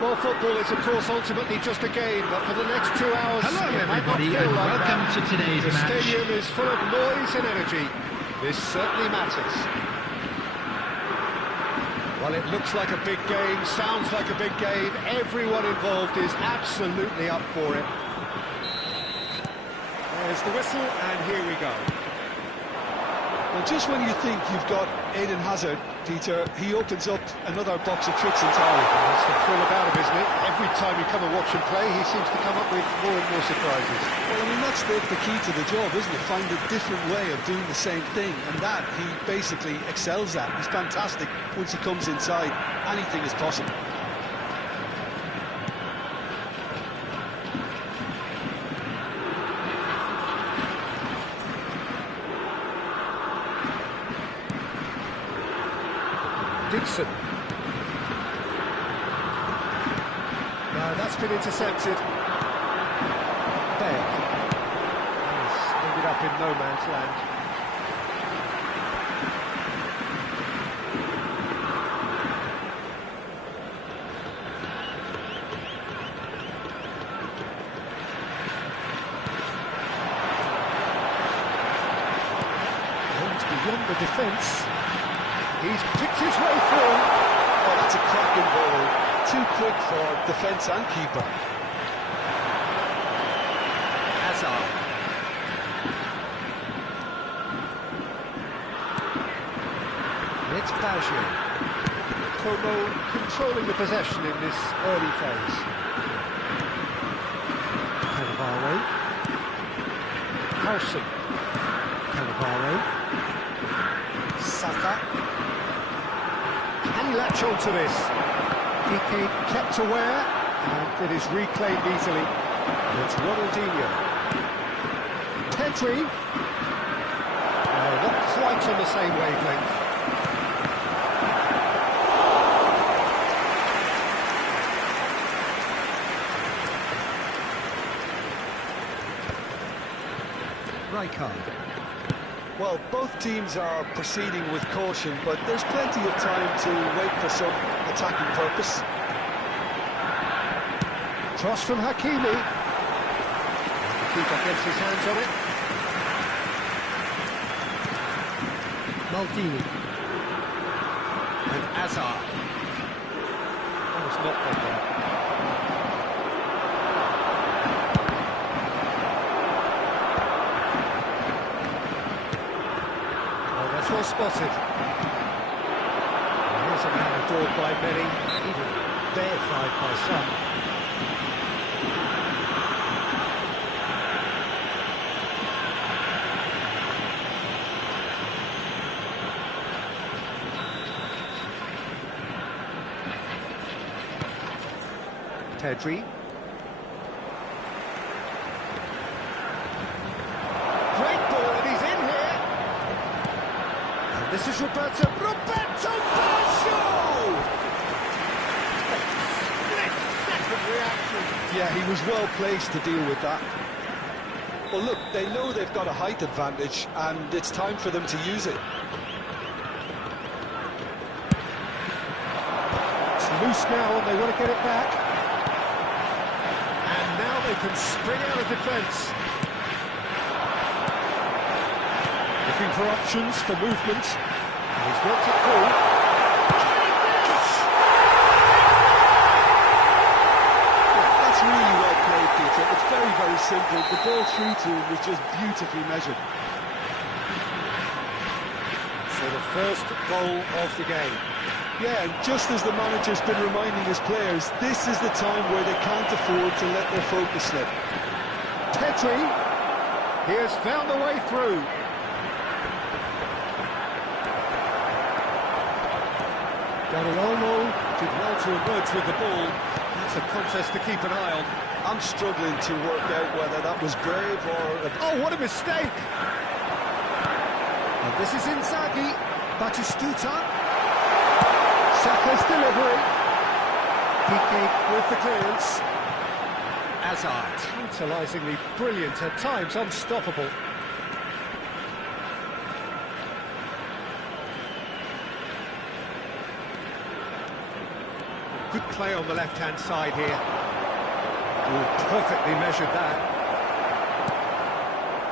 Well, football is, of course, ultimately just a game, but for the next 2 hours... Hello, everybody, and welcome to today's match. The stadium is full of noise and energy. This certainly matters. Well, it looks like a big game, sounds like a big game. Everyone involved is absolutely up for it. There's the whistle, and here we go. Well, just when you think you've got Eden Hazard, Peter, he opens up another box of tricks entirely. That's the thrill about him, isn't it? Every time you come and watch him play, he seems to come up with more and more surprises. Well, I mean, that's the key to the job, isn't it? Find a different way of doing the same thing, and that he basically excels at. He's fantastic once he comes inside. Anything is possible. Dixon. No, that's been intercepted. Beck. He's ended up in no man's land. And beyond the defence. He's picked his way through. Oh, that's a cracking ball. Too quick for defence and keeper. Hazard. It's Baggio. Como controlling the possession in this early phase. Cannavaro. Howson. Cannavaro. Saka. Can he latch on to this? Dike kept aware, and it is reclaimed easily. It's Ronaldinho. Pedri. Not quite on the same wavelength. Rijkaard. Well, both teams are proceeding with caution, but there's plenty of time to wait for some attacking purpose. Cross from Hakimi. The keeper gets his hands on it. Maldini. And Hazard. That was not one there. Well spotted. Here's a man adored by many, even deified by some. Pedri. Great ball, and he's in here. This is Roberto Baggio! Split-second reaction. Yeah, he was well placed to deal with that. Well, look, they know they've got a height advantage, and it's time for them to use it. It's loose now, and they want to get it back. And now they can spring out of defence. Looking for options for movement. And he's worked it through. Yeah, that's really well played, Peter. It's very, very simple. The ball through to him was just beautifully measured. So the first goal of the game. Yeah, and just as the manager's been reminding his players, this is the time where they can't afford to let their focus slip. Petri, he has found a way through. Dani Olmo did well to emerge with the ball. That's a contest to keep an eye on. I'm struggling to work out whether that was brave or... Oh, what a mistake! And this is Inzaghi. Batistuta. Saka's delivery. Piqué with the clearance. Hazard, tantalisingly brilliant, at times unstoppable. Good play on the left-hand side here. Oh, perfectly measured that.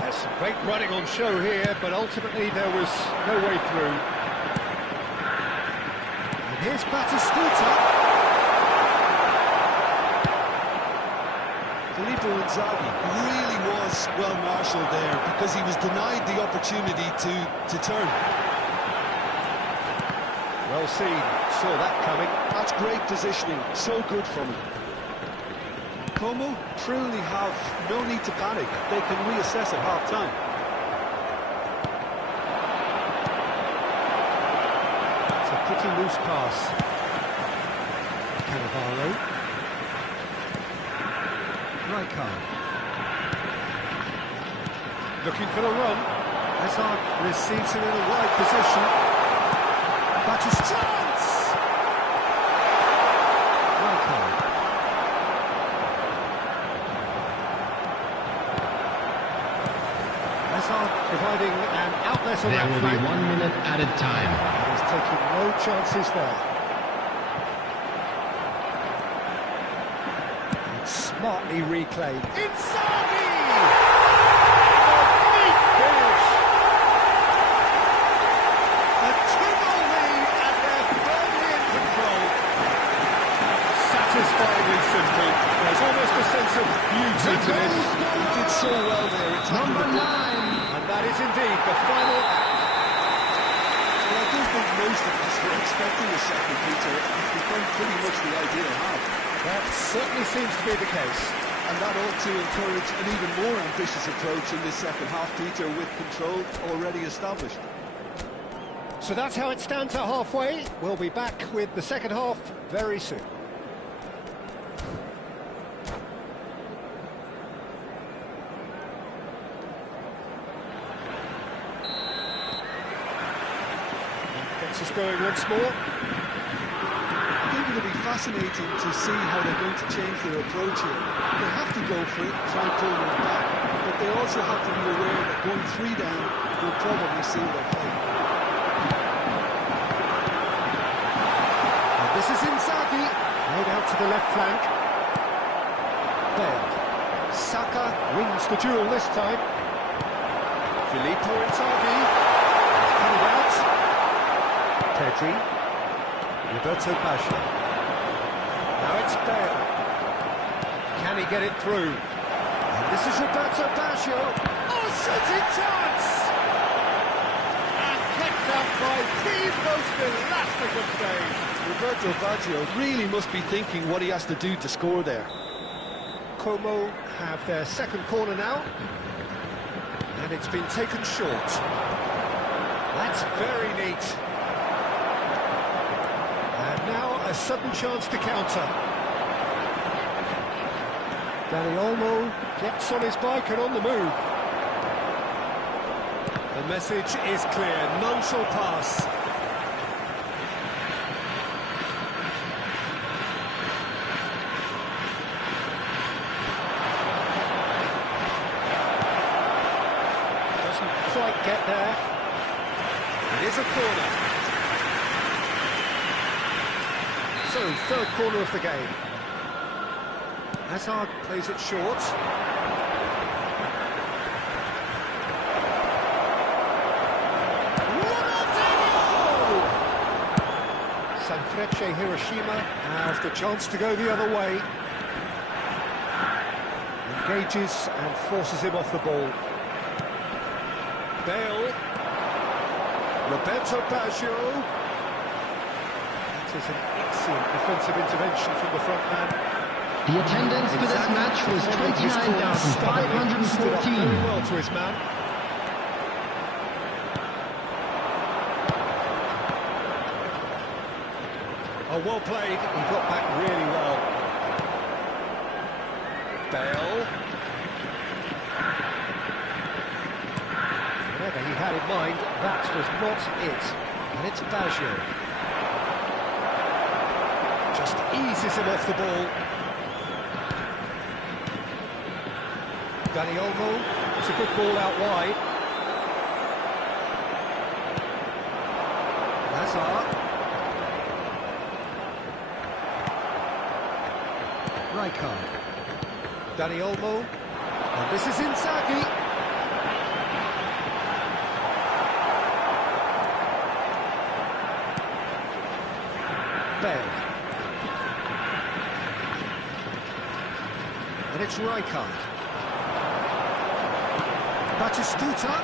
There's some great running on show here, but ultimately there was no way through. And here's Batistuta. Filippo Inzaghi really was well marshalled there because he was denied the opportunity to turn. Well seen, saw that coming. That's great positioning, so good from him. Como truly have no need to panic. They can reassess at half-time. It's a pretty loose pass. Cannavaro. Rijkaard. Looking for the run. Hazard receives him in a wide position. Batistuta chance! Rijkaard. Hazard providing an outlet on There that will flank. be 1 minute added time. He's taking no chances there. Smartly reclaimed. Inzaghi! A neat finish! A 2-0 lead and they're firmly in control. Satisfyingly simple. There's almost a sense of beauty to this. He did so well there. Number 9. And that is indeed the final act. Well, I don't think most of us were expecting a second, Peter. It's become pretty much the ideal half. That certainly seems to be the case. And that ought to encourage an even more ambitious approach in this second half, Peter, with control already established. So that's how it stands at halfway. We'll be back with the second half very soon. Gets us going once more. I think it'll be fascinating to see how they're going to change their approach here. They have to go for it, try and pull them back, but they also have to be aware that going 3 down will probably seal their fate. And this is Inzaghi, laid out to the left flank. Bale. Saka wins the duel this time. Filippo Inzaghi. It's coming out. Pedri. Roberto Baggio. Now it's Bale. Can he get it through? And this is Roberto Baggio. Oh, shooting chance! And kept up by the most elastic of saves. Roberto Baggio really must be thinking what he has to do to score there. Como have their second corner now. And it's been taken short. That's very neat. Now a sudden chance to counter. Dani Olmo gets on his bike and on the move. The message is clear, none shall pass. Doesn't quite get there. It is a corner. So, third corner of the game. Hazard plays it short. Lecce Hiroshima has the chance to go the other way. Engages and forces him off the ball. Bale. Roberto Baggio. That is an excellent defensive intervention from the front man. The attendance for this match was 29,514. Very well to his man. Oh, well played. He got back really well. Bale. Whatever he had in mind, that was not it. And it's Baggio. Just eases him off the ball. Dani Olmo. It's a good ball out wide. Hazard. Rijkaard. Dani Olmo. And this is Inzaghi. Bale. And it's Rijkaard. Batistuta.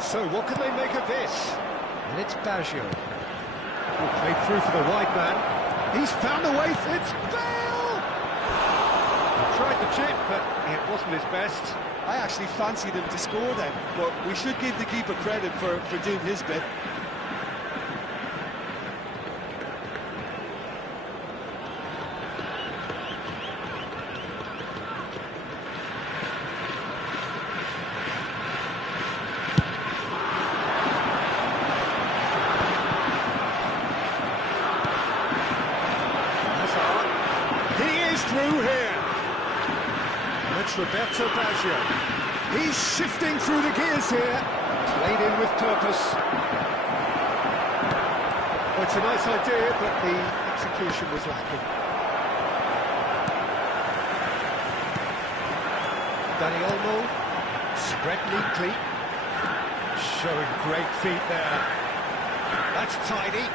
So what can they make of this? And it's Baggio. Well, played through for the wide man. He's found a way. It's Bale! He tried the chip, but it wasn't his best. I actually fancied him to score then, but we should give the keeper credit for doing his bit. Through here. It's Roberto Baggio. He's shifting through the gears here. Played in with purpose. Well, it's a nice idea, but the execution was lacking. Dani Olmo. Spread neatly. Showing great feet there. That's tidy.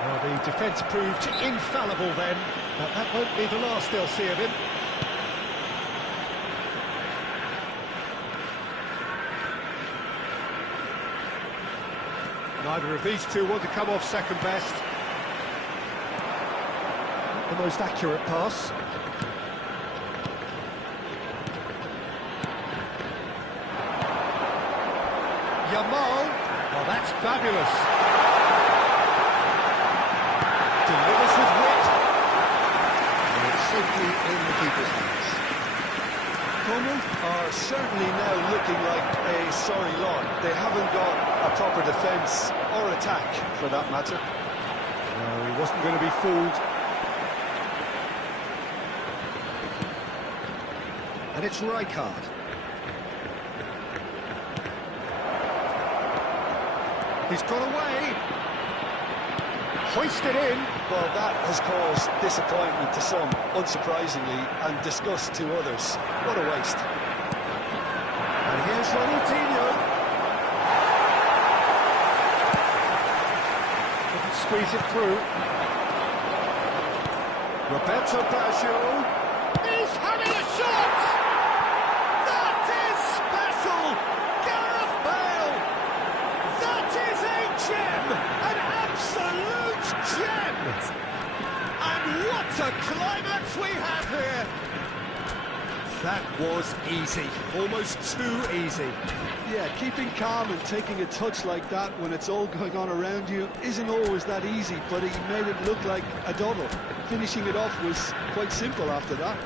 Well, the defence proved infallible then, but that won't be the last they'll see of him. Neither of these two want to come off second best. Not the most accurate pass. Yamal. Oh, that's fabulous. Delivers with wit. And it's safely in the keeper's hands. Como are certainly now looking like a sorry lot. They haven't got a proper defence or attack, for that matter. No, he wasn't going to be fooled. And it's Rijkaard. He's got away. Hoisted in. Well, that has caused disappointment to some, unsurprisingly, and disgust to others. What a waste. And here's Ronaldinho. Couldn't squeeze it through. Roberto Baggio. He's having a shot! That is special! Gareth Bale! That is a gem! An absolute gem! And what a climax we have here! That was easy, almost too easy. Yeah, keeping calm and taking a touch like that when it's all going on around you isn't always that easy, but he made it look like a doddle. Finishing it off was quite simple after that.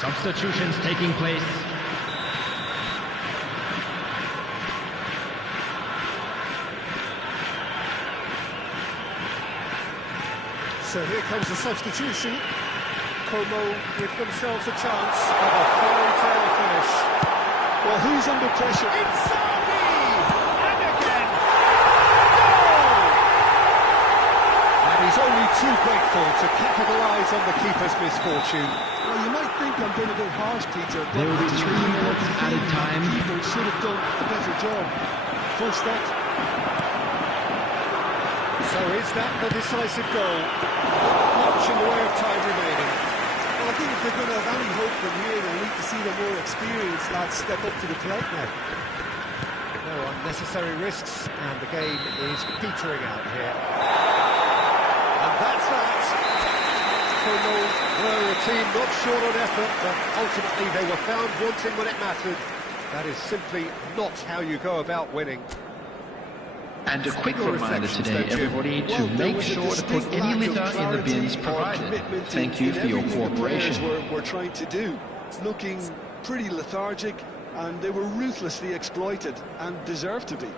Substitutions taking place. So here comes the substitution. Como give themselves a chance of a fairy tale finish. Well, who's under pressure? Inzaghi! And again! Goal! And he's only too grateful to capitalise on the keeper's misfortune. Well, you might think I'm being a bit harsh, Peter, but There will be I just 3 really minutes don't added think time. People should have done a better job. Full stop. So is that the decisive goal? Not much in the way of time remaining. Well, I think if they're going to have any hope from here, they'll need to see the more experienced lads step up to the plate now. No unnecessary risks, and the game is petering out here. And that's that. Como were a team not short on effort, but ultimately they were found wanting when it mattered. That is simply not how you go about winning. And a quick reminder today, everybody, to Well, there make was a sure to put distinct any lack of litter in the bins clarity or provided. commitment Thank you in for your everything the players cooperation. were trying to do. Looking pretty lethargic, and they were ruthlessly exploited, and deserved to be.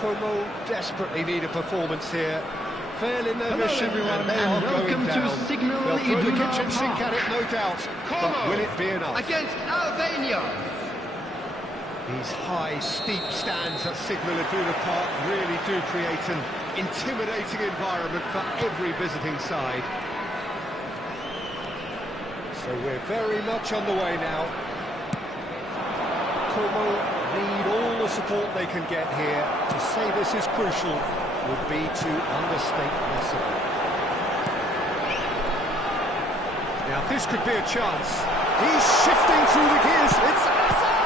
Como desperately need a performance here. Fail in their Hello mission, everyone, and they and are welcome going to down. Signal They'll throw the Iduna kitchen sink Park. at it, no doubt. But will it be enough? Against Albania. These high, steep stands at Signal Iduna Park really do create an intimidating environment for every visiting side. So we're very much on the way now. Como need all the support they can get here to say this is crucial. would be to understate massively. Now this could be a chance. He's shifting through the gears. It's Hazard!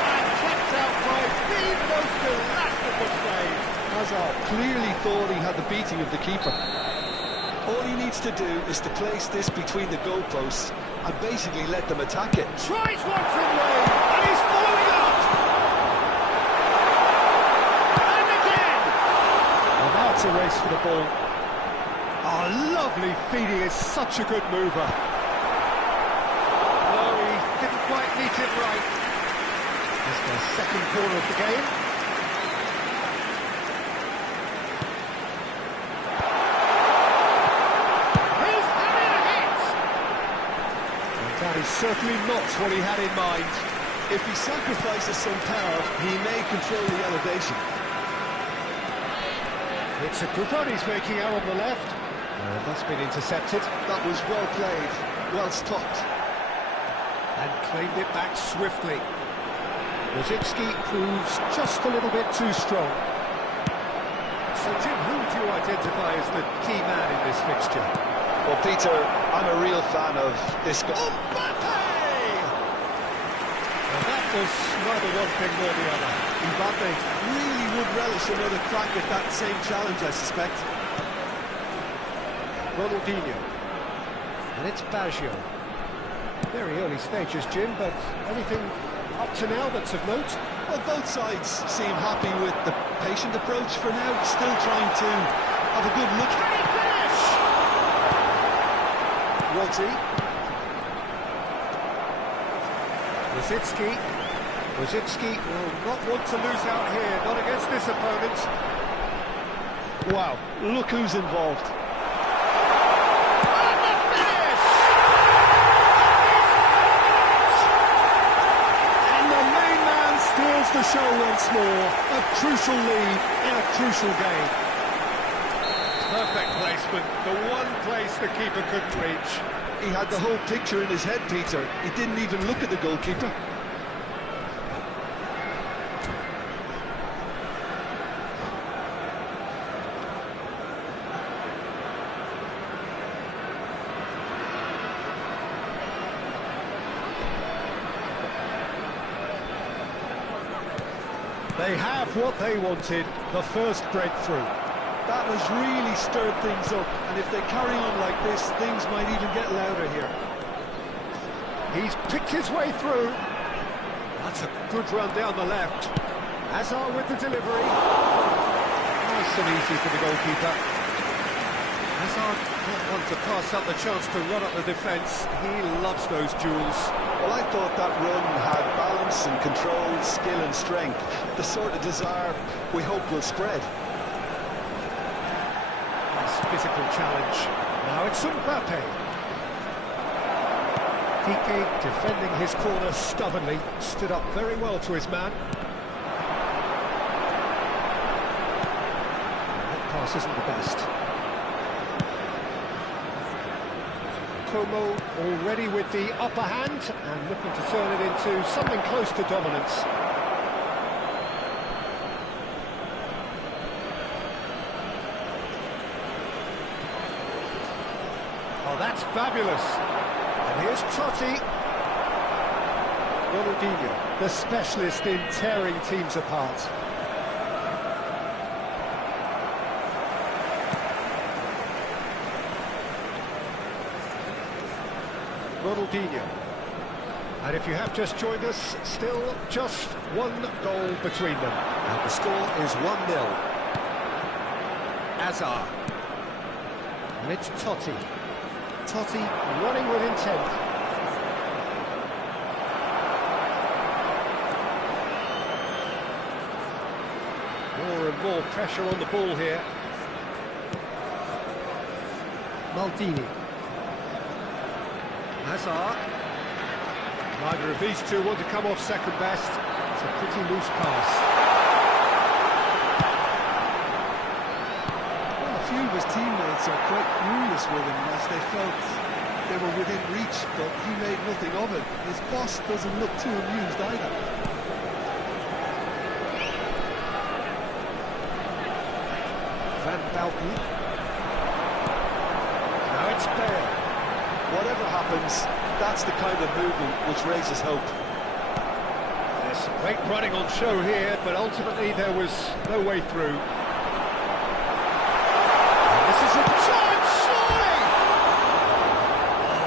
And kept out by the most elastic of plays. Hazard clearly thought he had the beating of the keeper. All he needs to do is to place this between the goalposts and basically let them attack it. Tries one from way, and he's following up! And again! Well, now it's a race for the ball. Oh, lovely feed, he is such a good mover. No, he didn't quite meet it right. It's their second corner of the game. He's having a hit! And that is certainly not what he had in mind. If he sacrifices some power, he may control the elevation. It's a good run he's making out on the left. That's been intercepted. That was well played, well stopped. And claimed it back swiftly. Rosicki proves just a little bit too strong. So, Jim, who would you identify as the key man in this fixture? Well, Peter, I'm a real fan of this guy. Oh, Mbappe! Well, that was neither one thing nor the other. Mbappe really would relish another crack at that same challenge, I suspect. Ronaldinho. And it's Baggio. Very early stages, Jim, but anything up to now that's of note? Well, both sides seem happy with the patient approach for now, still trying to have a good look. Can he finish? Rodri. Rosicki will not want to lose out here, not against this opponent. Wow, look who's involved. The show once more, a crucial lead in a crucial game. Perfect placement, the one place the keeper couldn't reach. He had the whole picture in his head, Peter. He didn't even look at the goalkeeper. They have what they wanted, the first breakthrough. That has really stirred things up, and if they carry on like this, things might even get louder here. He's picked his way through. That's a good run down the left. Hazard with the delivery. Nice and easy for the goalkeeper. Hazard not want to pass up the chance to run up the defence. He loves those duels. Well, I thought that run had balance and control, skill and strength. The sort of desire we hope will spread. Nice physical challenge. Now it's Mbappe. Kike defending his corner stubbornly. Stood up very well to his man. That pass isn't the best. Como already with the upper hand and looking to turn it into something close to dominance. Oh, that's fabulous. And here's Totti. Ronaldinho, the specialist in tearing teams apart. Ronaldinho. And if you have just joined us, still just one goal between them. And the score is 1-0. Hazard. And it's Totti. Totti running with intent. More and more pressure on the ball here. Maldini. Hazard. Neither of these two want to come off second best. It's a pretty loose pass. Well, a few of his teammates are quite furious with him as they felt they were within reach, but he made nothing of it. His boss doesn't look too amused either. Falcon. Now it's Bale. Whatever happens, that's the kind of movement which raises hope. There's some great running on show here, but ultimately there was no way through. And this is a chance, surely!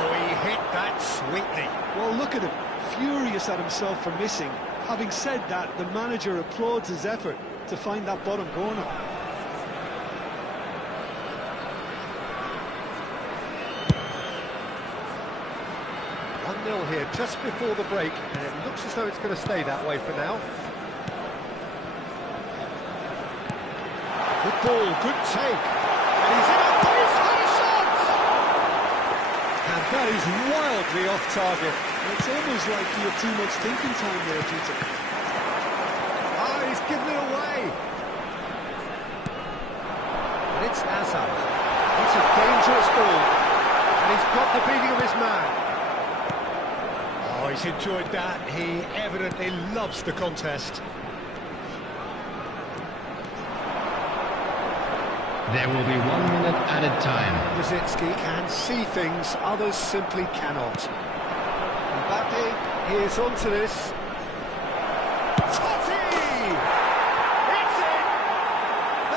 Oh, he hit that sweetly. Well, look at him, furious at himself for missing. Having said that, the manager applauds his effort to find that bottom corner. 1-0 here just before the break, and it looks as though it's going to stay that way for now. Good ball, good take, and he's in a post for a shot! And that is wildly off target. It's almost like you have too much thinking time there, Peter. Ah, he's given it away. And it's Hazard. It's a dangerous ball, and he's got the beating of his man. Oh, he's enjoyed that. He evidently loves the contest. There will be 1 minute added time. Brzezinski can see things others simply cannot. Mbappe is onto this. Totti! It's in!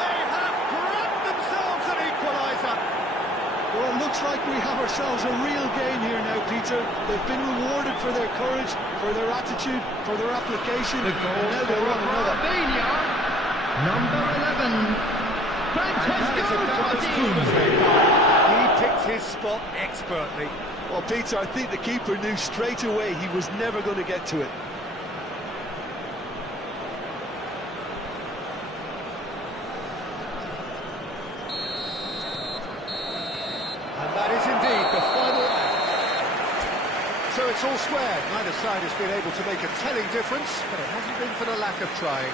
They have grabbed themselves an equaliser. Well, it looks like we have ourselves a real game here now, Peter. They've been rewarded for their courage, for their attitude, for their application. The goal now they're on another. Number 11. He picked his spot expertly. Well, Peter, I think the keeper knew straight away he was never going to get to it. And that is indeed the final act. So it's all square. Neither side has been able to make a telling difference, but it hasn't been for the lack of trying.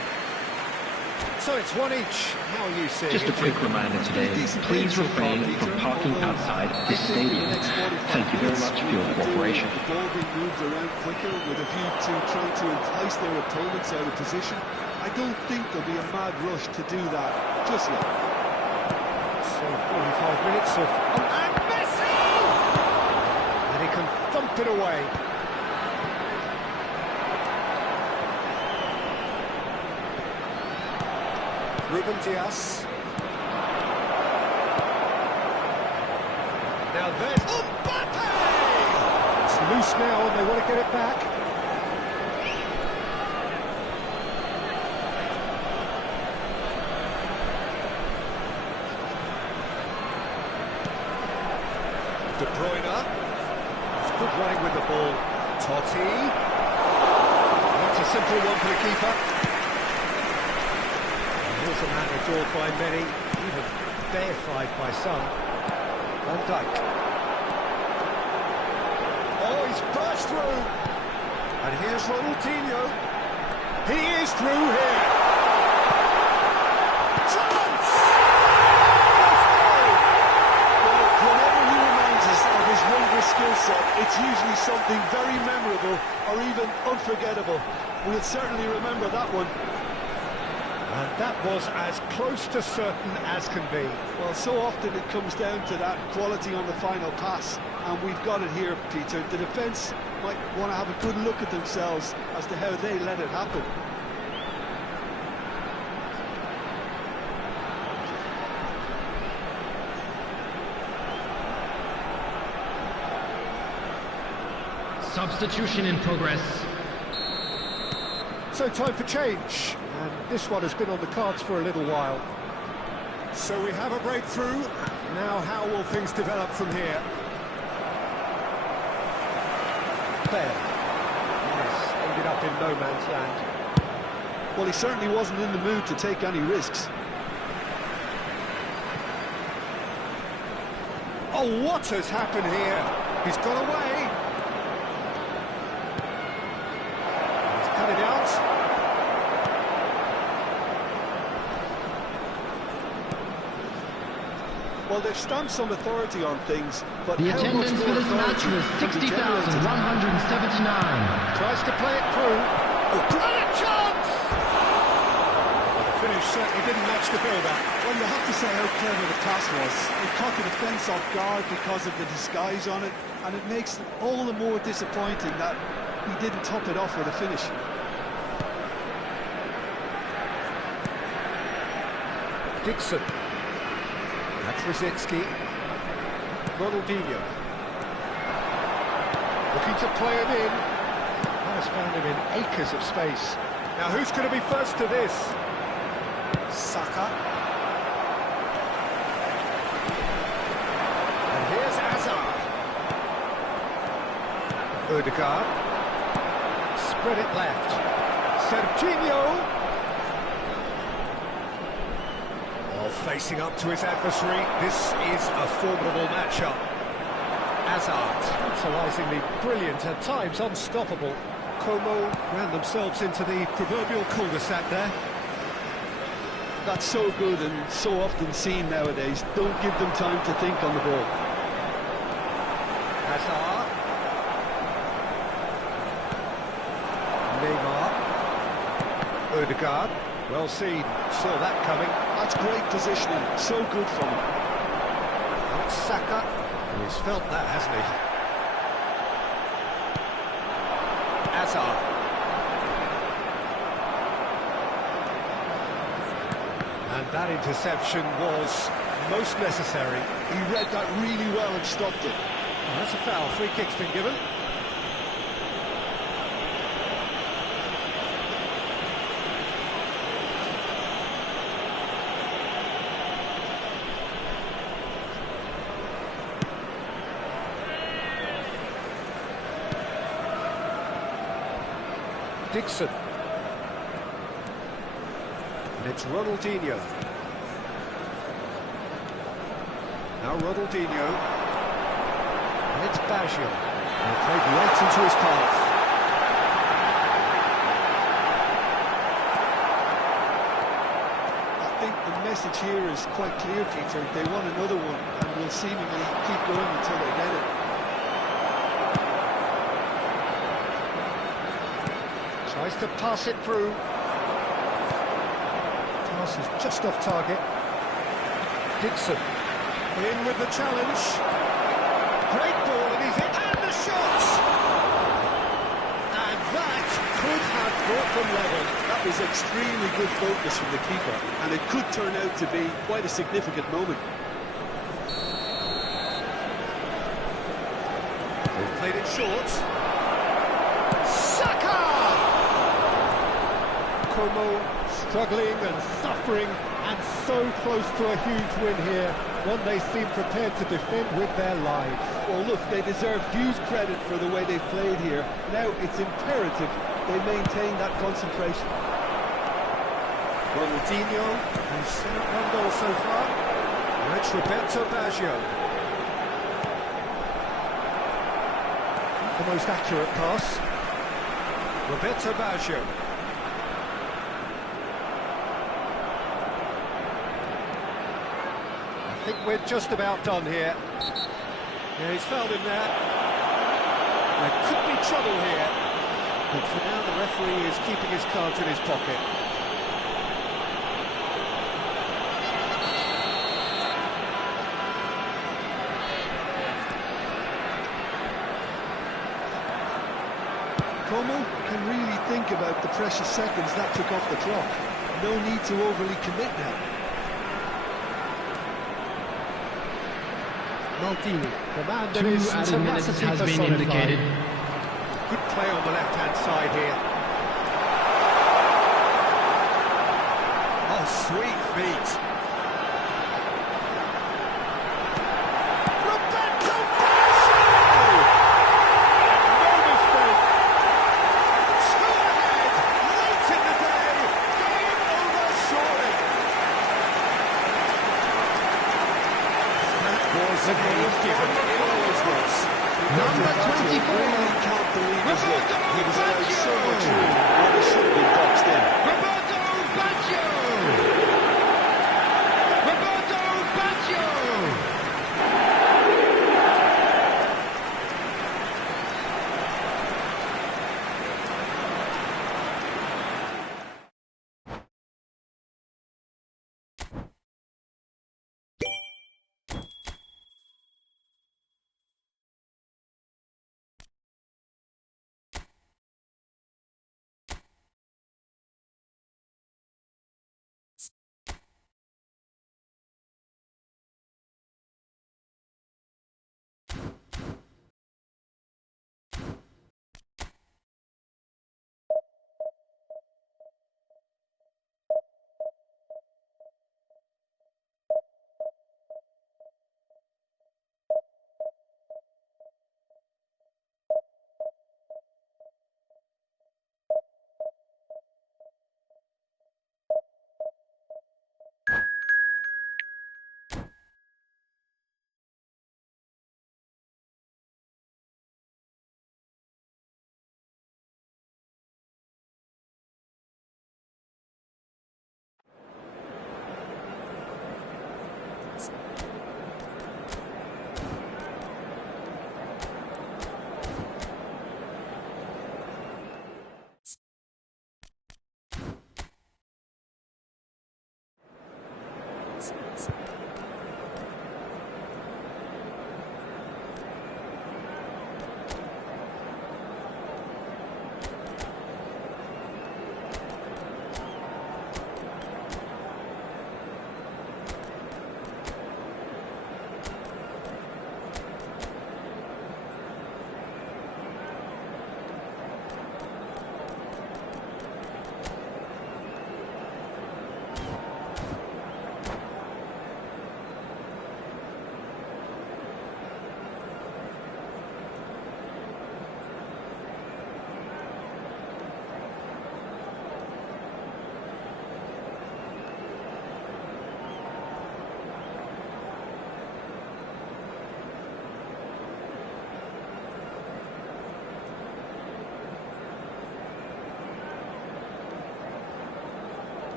So it's one each. How are you seeing Just a quick reminder today, please refrain from parking outside this stadium. Thank you very much for your cooperation. The ball being moved around quicker with a view to trying to entice their opponents out of position. I don't think there'll be a mad rush to do that just yet. So 45 minutes of... and Messi! And he can thump it away. Ruben Dias. Now there's Mbappe! It's loose now and they want to get it back. De Bruyne. It's good running with the ball. Totti. That's a simple one for the keeper. Here's a man adored by many, even deified by some. Van Dijk. Oh, he's burst through. And here's Ronaldinho. He is through here. Chance! Well, whenever he reminds us of his wondrous skill set, it's usually something very memorable or even unforgettable. We'll certainly remember that one. And that was as close to certain as can be. Well, so often it comes down to that quality on the final pass, and we've got it here, Peter. The defence might want to have a good look at themselves as to how they let it happen. Substitution in progress. So time for change. And this one has been on the cards for a little while. So we have a breakthrough. Now how will things develop from here? Bale. Yes, ended up in no man's land. Well, he certainly wasn't in the mood to take any risks. Oh, what has happened here? He's got away. He's cut it out. Well, they've stamped some authority on things, but The how much attendance more for this match authority was can be generated? 60,179. Tries to play it through. Oh, brilliant chance! Well, the finish certainly didn't match much to build up. Well, you have to say how clever the pass was. It caught the defence off guard because of the disguise on it, and it makes it all the more disappointing that he didn't top it off with a finish. Dixon. That's Rosicki. Ronaldinho. Looking to play him in. Has found him in acres of space. Now who's going to be first to this? Saka. And here's Hazard. Odegaard. Spread it left. Serginho. Facing up to his adversary, this is a formidable matchup. Hazard, tantalisingly brilliant, at times unstoppable. Como ran themselves into the proverbial cul-de-sac there. That's so good and so often seen nowadays. Don't give them time to think on the ball. Hazard. Neymar. Odegaard. Well seen, saw that coming. That's great positioning, so good from him. That's Saka. He's felt that, hasn't he? Hazard. And that interception was most necessary. He read that really well and stopped it. Well, that's a foul. Free kick's been given. Dixon. And it's Ronaldinho. Now Ronaldinho. And it's Baggio. And played right into his path. I think the message here is quite clear, Peter. They want another one and will seemingly keep going until they get it. Tries to pass it through. Pass is just off target. Dixon. In with the challenge. Great ball and he's in. And the shot! And that could have brought them level. That was extremely good focus from the keeper, and it could turn out to be quite a significant moment. They've played it short. Saka! Como struggling and suffering and so close to a huge win here, one they seem prepared to defend with their lives. Well, look, they deserve huge credit for the way they've played here. Now it's imperative they maintain that concentration. Ronaldinho, who's set up one goal so far. And it's Roberto Baggio. The most accurate pass. Roberto Baggio. I think we're just about done here. Yeah, he's fouled him there. There could be trouble here. But for now, the referee is keeping his cards in his pocket. Como can really think about the precious seconds that took off the clock. No need to overly commit now. Maldini, the man that 2 is added minutes tenacity has been personified. indicated. Good play on the left-hand side here. Oh, sweet feet. Roberto Baggio! No mistake. 2 ahead, late in the day. Game over shortly. That was a game given. It always was. Number 24, Really can't believe his luck. He was allowed so much Roberto room when he should have been boxed in. Baggio!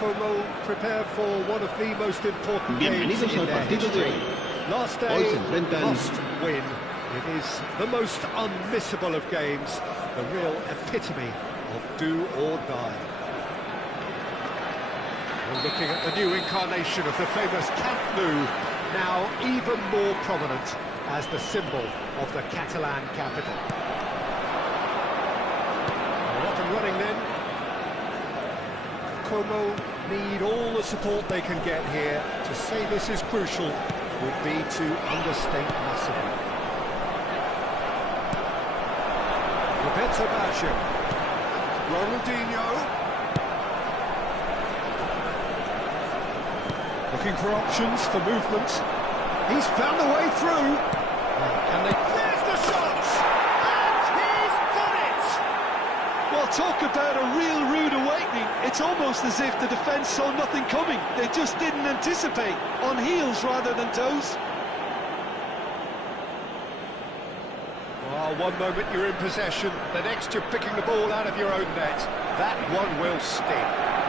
Como prepare for one of the most important games Bienvenidos in al their partido de history. hoy. Last Hoy day se enfrentan- must win. It is the most unmissable of games, the real epitome of do or die. We're looking at the new incarnation of the famous Camp Nou, now even more prominent as the symbol of the Catalan capital. Well, up and running then. Como need all the support they can get here. To say this is crucial would be to understate massively. Roberto Baggio. Ronaldinho. Looking for options for movement. He's found a way through. Can they... There's the shot! And he's done it! Well, talk about a real rude awakening. It's almost as if the defence saw nothing coming. They just didn't anticipate. On heels rather than toes. Well, one moment you're in possession, the next you're picking the ball out of your own net. That one will sting.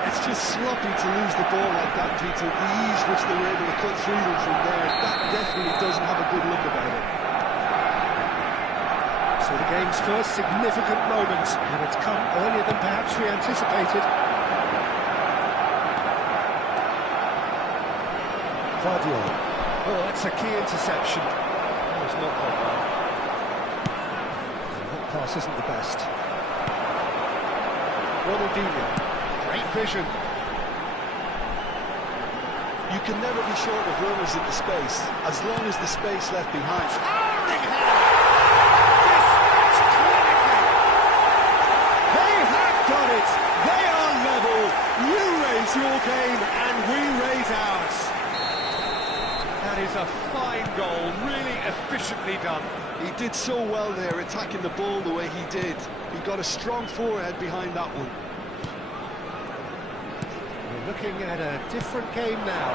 It's just sloppy to lose the ball like that, Peter. The ease which they were able to cut through them from there, that definitely doesn't have a good look about it. So the game's first significant moment, and it's come earlier than perhaps we anticipated. Guardiola. Oh, that's a key interception. That was not gone well. That pass isn't the best. Ronaldinho. Great vision. You can never be short of runners in the space, as long as the space left behind. Towering header! Dispatched clinically! They have done it! They are level! You raise your game and we raise ours. That is a fine goal, really efficiently done. He did so well there, attacking the ball the way he did. He got a strong forehead behind that one. We're looking at a different game now.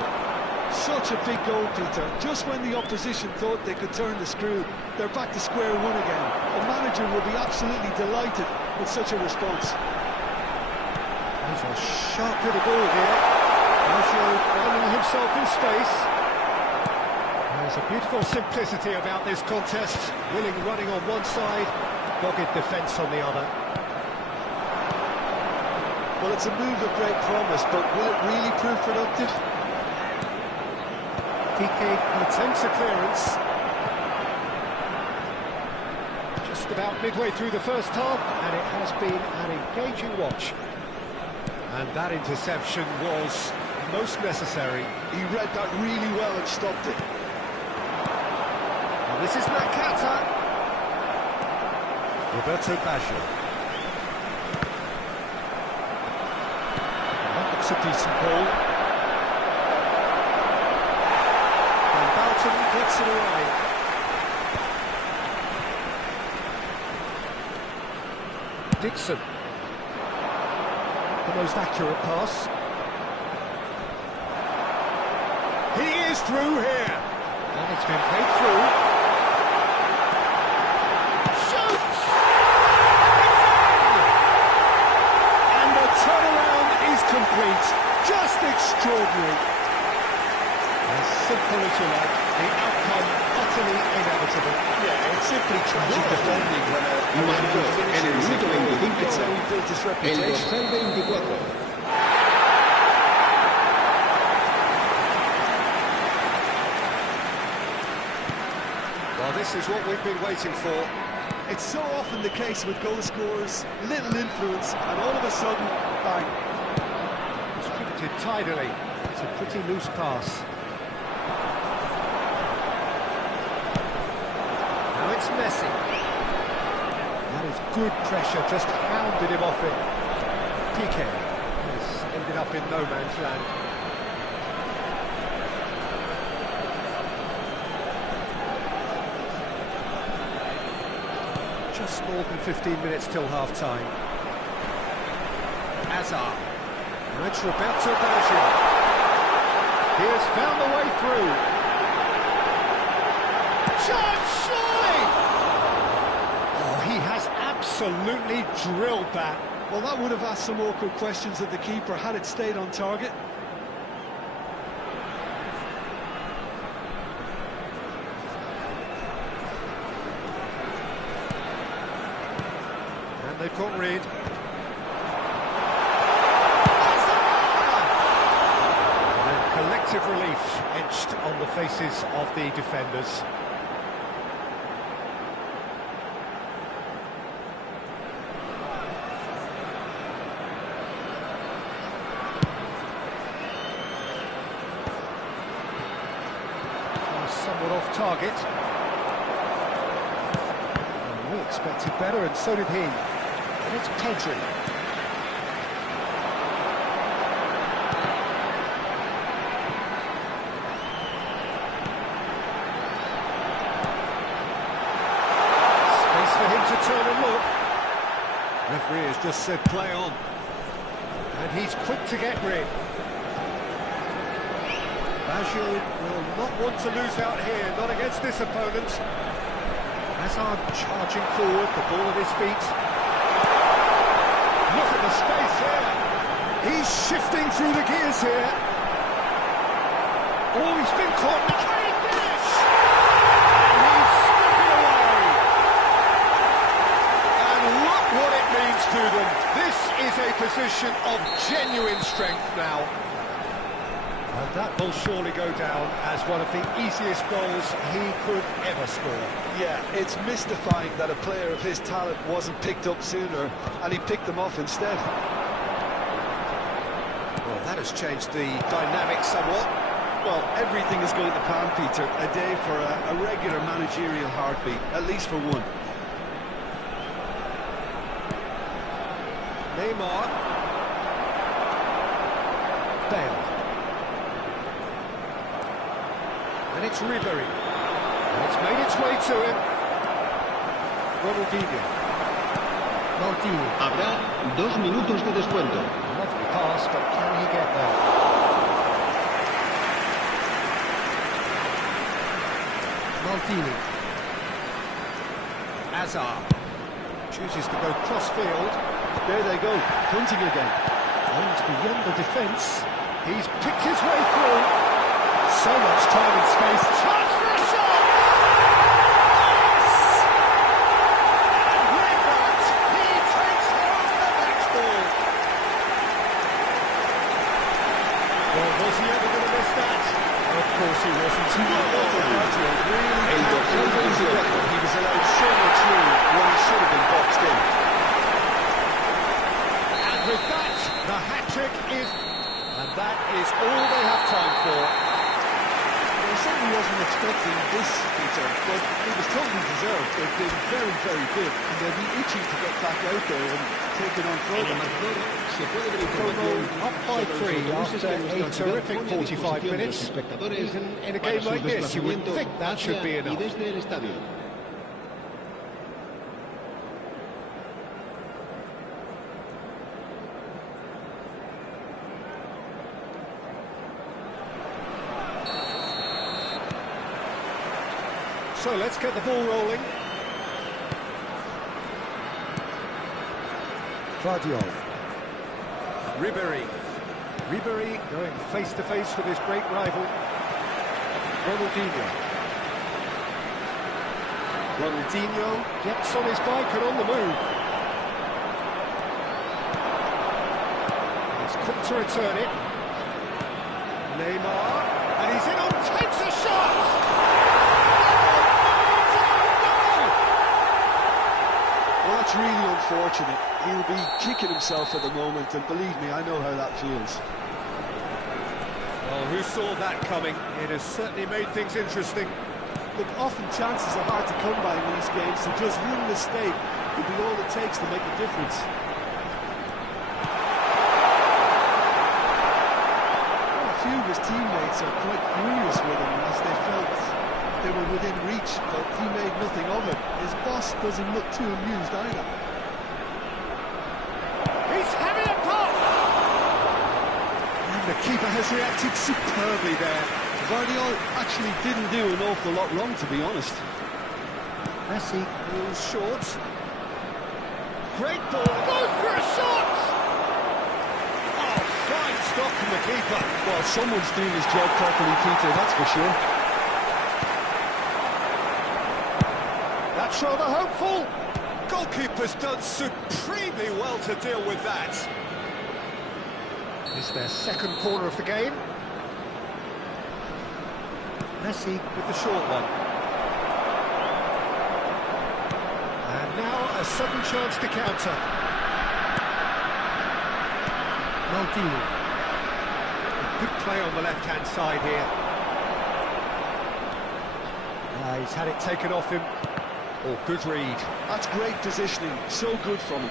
Such a big goal, Peter. Just when the opposition thought they could turn the screw, they're back to square one again. The manager will be absolutely delighted with such a response. There's a sharp hit of ball here. Baggio finding himself in space. There's a beautiful simplicity about this contest. Willing running on one side, dogged defence on the other. Well, it's a move of great promise, but will it really prove productive? Piqué attempts a clearance. Just about midway through the first half, and it has been an engaging watch. And that interception was most necessary. He read that really well and stopped it. And this is Nakata. Roberto Baggio. That looks a decent ball. And Boughton gets it away. Dixon. The most accurate pass. He is through here. And it's been played through. Shoots! It's in! And the turnaround is complete. Just extraordinary. As simple as you like, the outcome utterly inevitable. Yeah, it's simply tragic defending when a Marcó en el minuto 25 It's how he built his el reputation. dorsal 24. Well, this is what we've been waiting for. It's so often the case with goal scorers, little influence, and all of a sudden, bang. Distributed tidily. It's a pretty loose pass. Now it's Messi. That is good pressure, just hounded him off it. Piqué has ended up in no man's land. Just more than 15 minutes till half-time. Hazard. Now it's Roberto Baggio. He has found the way through. Chance, surely! Oh, he has absolutely drilled that. Well, that would have asked some awkward questions of the keeper had it stayed on target. And they've got rid. And collective relief etched on the faces of the defenders. Somewhat off target. We expected better, and so did he. And it's Pedri. Space for him to turn and look. Referee has just said play on. And he's quick to get rid. Baggio will not want to lose out here, not against this opponent. Hazard charging forward, the ball at his feet. Look at the space here. He's shifting through the gears here. Oh, he's been caught. Can he finish? And he's stepping away. And look what it means to them. This is a position of genuine strength now. And that will surely go down as one of the easiest goals he could ever score. Yeah, it's mystifying that a player of his talent wasn't picked up sooner, and he picked them off instead. Well, that has changed the dynamic somewhat. Well, everything is going to plan, Peter. A day for a regular managerial heartbeat, at least for one. Neymar. Bale. And it's Ribery. And it's made its way to him. Ronaldinho. Maldini. Habrá 2 minutos de descuento. Lovely pass, but can he get there? Maldini. Hazard. Chooses to go cross-field. There they go, punting again. And beyond the defence, he's picked his way through. So much time and space. Chance for a shot! Yes! And with that, he takes home the match ball. Well, was he ever going to miss that? Of course he wasn't. El dorsal 24. He was allowed so much room when he should have been boxed in. And with that, the hat-trick is... And that is all they have time for. I certainly wasn't expecting this, Peter, but it was totally deserved. They've been very, very good, and they'll be itching to get back out there and take it on further. Como up by 3 after a terrific 45 minutes. Even in a game like this, you would think that should be enough. So let's get the ball rolling. Guardiola. Ribery. Ribery going face-to-face with his great rival. Ronaldinho. Ronaldinho gets on his bike and on the move. And he's quick to return it. Neymar. And he's in on, takes a shot! Well, that's really unfortunate. He'll be kicking himself at the moment, and believe me, I know how that feels. Well, who saw that coming? It has certainly made things interesting. Look, often chances are hard to come by in these games, so just one mistake could be all it takes to make a difference. Well, a few of his teammates are quite furious with him as they felt they were within reach, but he made nothing of it. His boss doesn't look too amused either. He's having a pop! And the keeper has reacted superbly there. Guardiola actually didn't do an awful lot wrong, to be honest. Messi goes short. Great ball, goes for a shot! Fine stop from the keeper. Well, someone's doing his job properly, Peter, that's for sure. That's rather hopeful. Goalkeeper's done supremely well to deal with that. It's their second corner of the game. Messi with the short one. And now a sudden chance to counter. Maldini. Good play on the left-hand side here. He's had it taken off him. Oh, good read. That's great positioning, so good from him.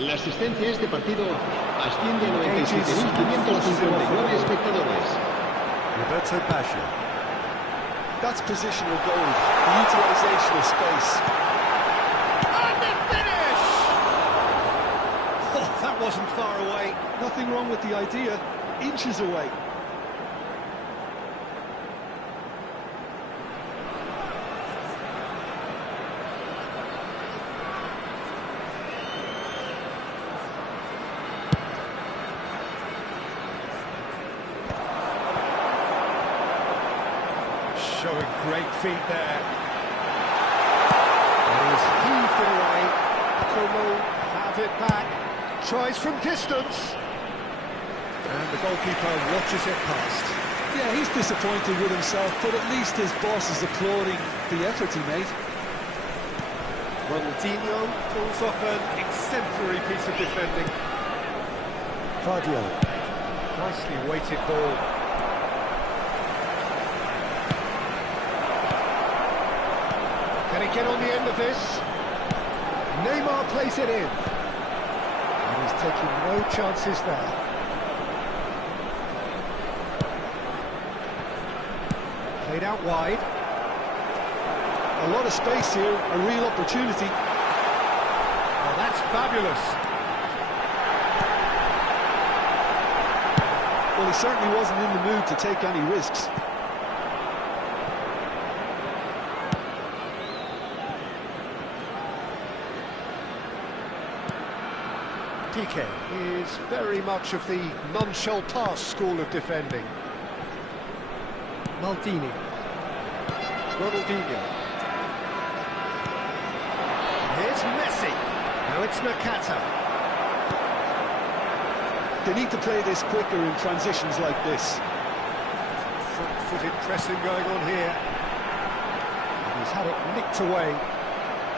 La asistencia a este partido asciende a 97.559 espectadores. Roberto Baggio. That's positional gold, the utilisation of space. And the finish! Oh, that wasn't far away. Nothing wrong with the idea, inches away. Showing great feet there. And he's heaved it away. Como have it back. Tries from distance. And the goalkeeper watches it past. Yeah, he's disappointed with himself, but at least his boss is applauding the effort he made. Ronaldinho pulls off an exemplary piece of defending. Cardio. Nicely weighted ball. Can he get on the end of this? Neymar plays it in. And he's taking no chances there. Played out wide. A lot of space here, a real opportunity. Oh, that's fabulous. Well, he certainly wasn't in the mood to take any risks. Piqué is very much of the non-shall-pass school of defending. Maldini. Ronaldinho. And here's Messi. Now it's Nakata. They need to play this quicker in transitions like this. Front-footed pressing going on here. And he's had it nicked away.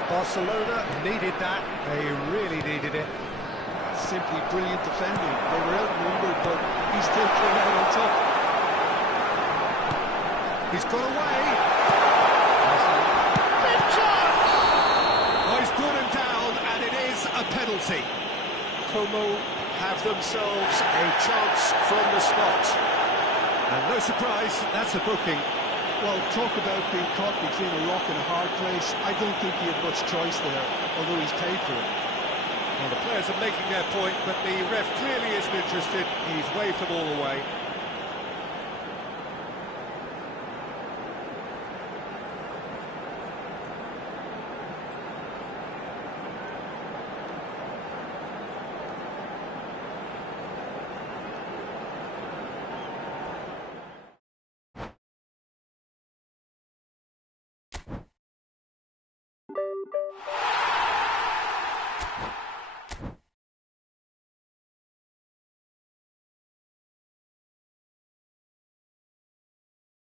Barcelona needed that. They really needed it. Simply brilliant defending. They were outnumbered, but he still came out on top. He's got away. Big chance! Oh, he's brought him down, and it is a penalty. Como have themselves a chance from the spot. And no surprise, that's a booking. Well, talk about being caught between a rock and a hard place. I don't think he had much choice there, although he's paid for it. Well, the players are making their point, but the ref clearly isn't interested. He's waved them all away.